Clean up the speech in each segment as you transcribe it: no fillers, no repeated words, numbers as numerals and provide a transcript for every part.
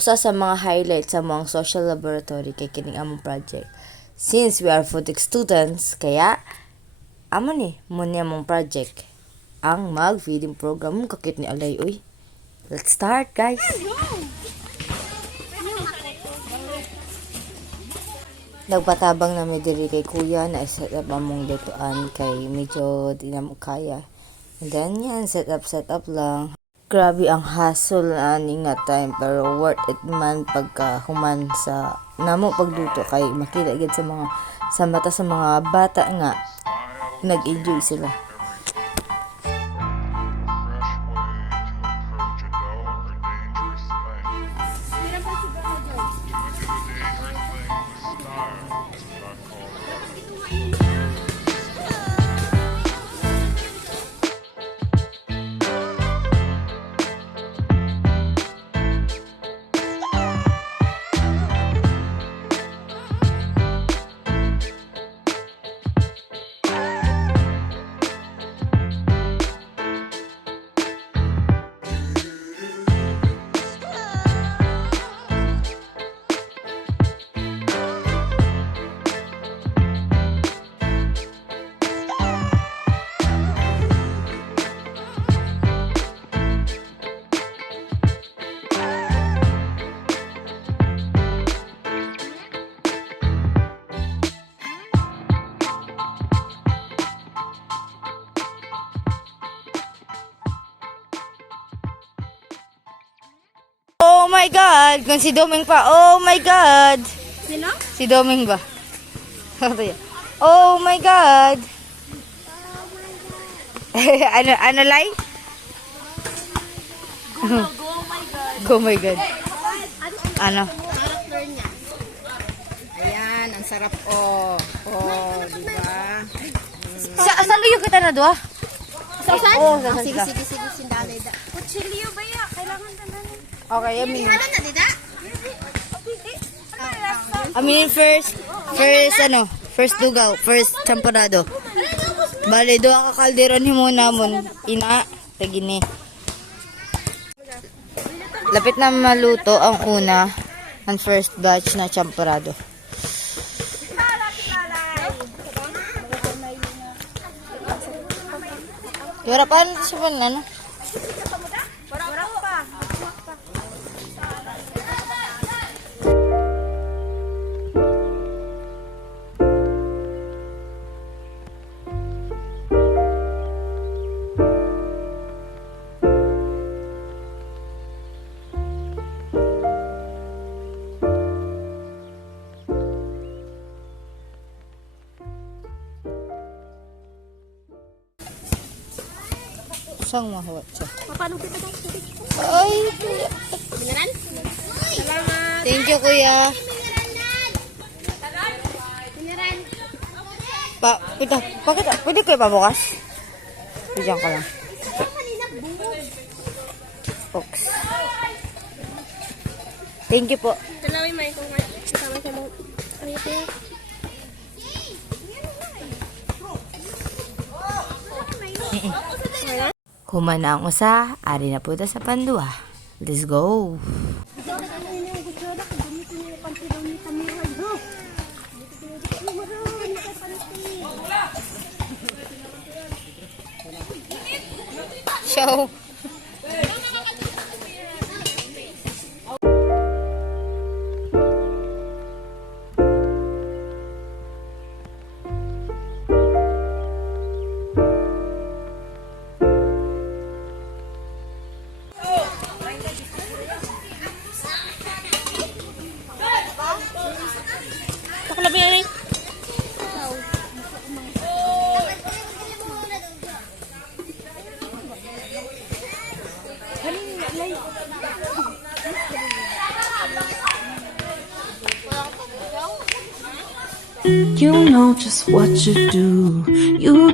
Usa sa mga highlights sa mga social laboratory kay kining among project. Since we are photic students, kaya amo ni mo ni among project ang mag-feeding program. Kakit ni Alay, uy. Let's start, guys. Nagpatabang na mi diri kay kuya na set up among lutuan kay medyo di na mo kaya. And then yan, set up lang. Grabe ang hassle ani nga time pero worth it man pagka human sa namo pagluto kay makita gid sa mata sa mga bata nga nag-enjoy sila. Oh my God! Kung si Doming pa, oh my God! Sino? Si Doming ba? Oh my God! ano lai? Go my God. Oh my God. Ano? Character niya. Ayan, ang sarap oh. Oh, di ba? Sa luyo kita na doa? Saan? Oh, Sige, sindalay da. Kutsilyo ba ya? Kailangan na. Okay, amin. Ano na, dida? First dugaw, first champorado. Bale, doon ka kalderon mo namon. Ina, tagini. Lapit na maluto ang una, ang first batch na champorado. Yura pa siya pa ano? Sang mahawat siya. Paano kita guys? Ay, Beneran? Salamat. thank you, kuya. Beneran. Pwede kayo pabukas? Diyan ka lang. Oops. Thank you po. Dalawin mo kung kasama sa mga ito. Human na ang usa, ari na po ta sa pandua. Let's go. Show. You know just what you do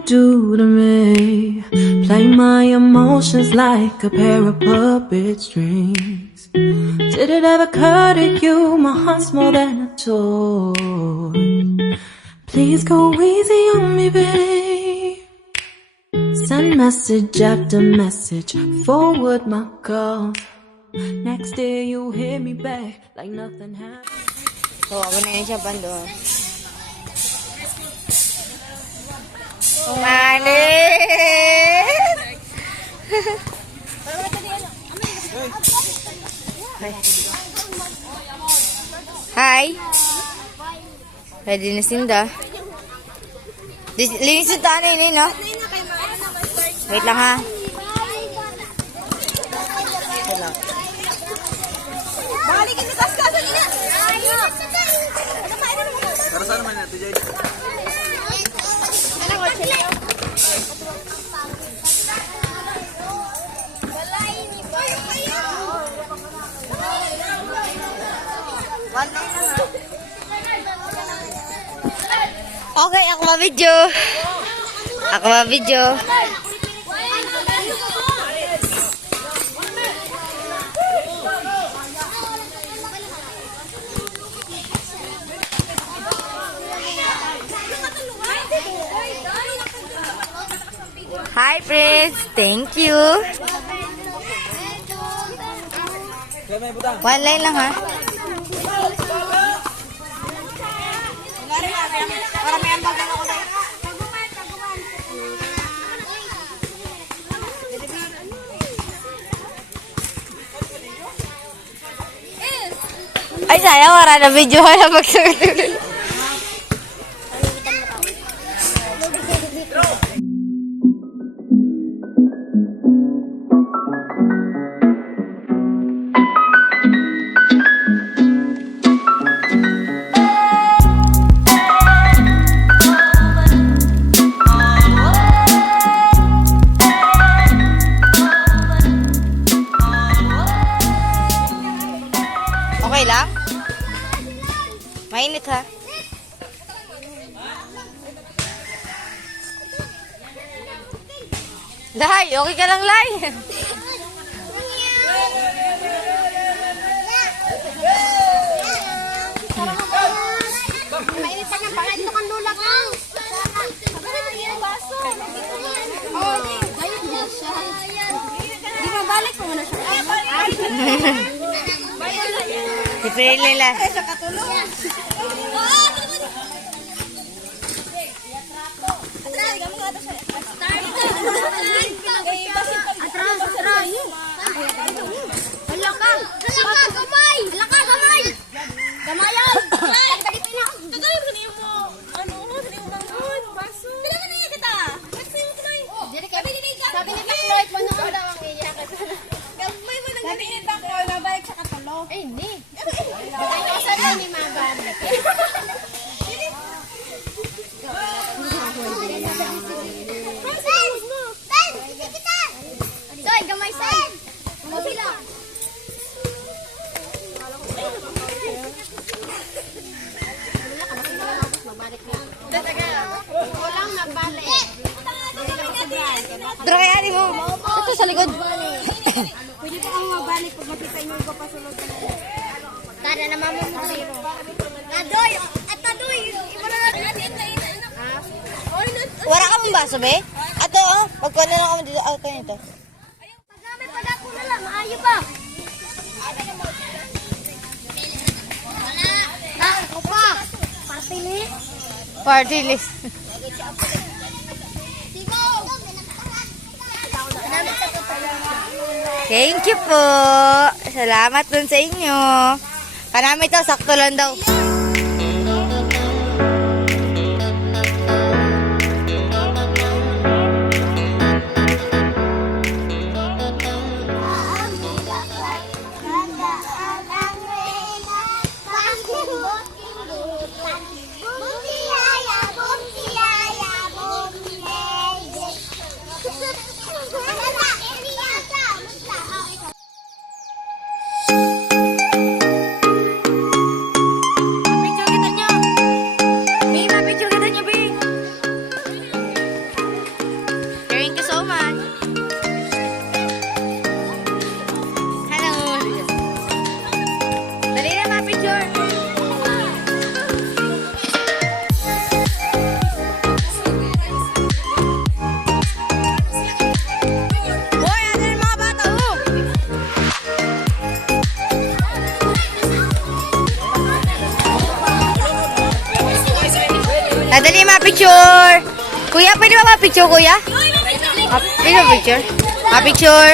to me. Play my emotions like a pair of puppet strings. Did it ever occur to you my heart's more than a toy? Please go easy on me, babe. Send message after message, forward my call. Next day you hit me back like nothing happened. So, ako na yun siya bando. Malit! Hi! Ready na Sinda? Linis yung tanay na no? Wait lang ha. Wait lang. Balikin ni Kaskasan nila. Para saan naman natin dyan? Okay, ako ma-video. Ako ma-video. Hi, Prince. Thank you. One line lang, ha? Para may ambagan ako na. Ay, sayang. Wala na video. Wala magsulit. Okay lang? Mainit ha? Day, okay ka lang, Lai? Mainit pa ng pangat ito kang lulak lang. Oh, gayot niya siya. Di ba balik mo na siya? Si Prilly lang. Sa katulong. Atras, atras. Hala ka. Hala ka, gamay. Hala ka, gamay. Gamayan. Dali na. Kagaya mo niyo mo. Ano, dali mo manghon. Baso. Dali mo niya kita. Baso mo tuloy. Dili ka. Sabi ni Floyd, manood daw ang iyak. Gamay mo nang ganito ako na balik sa katulong. Eh, hindi. Ay, sabi ni Magan. Soy, gamay Soy. Mabila. Walang nagbalik. Dra kaya mo. Ito sa likod. Pwede po kang magbalik pag makita nyo ko pasulod ka na. Tara na mama mo zero. Tadoy! At tadoy! Iba na natin. Wala ka mong baso, be? Ato, oh. Pagkuha na lang kami dito. Ato nito. Magamit pala ko na lang. Maayo pa. Ah, ako pa. Party list. Party list. Thank you po. Salamat dun sa inyo. Kanami to, sakto lang daw. Dali, ma-picture. Kuya, pwede ba ma-picture, kuya? Pwede ba picture? Ma-picture.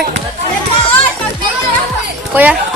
Kuya.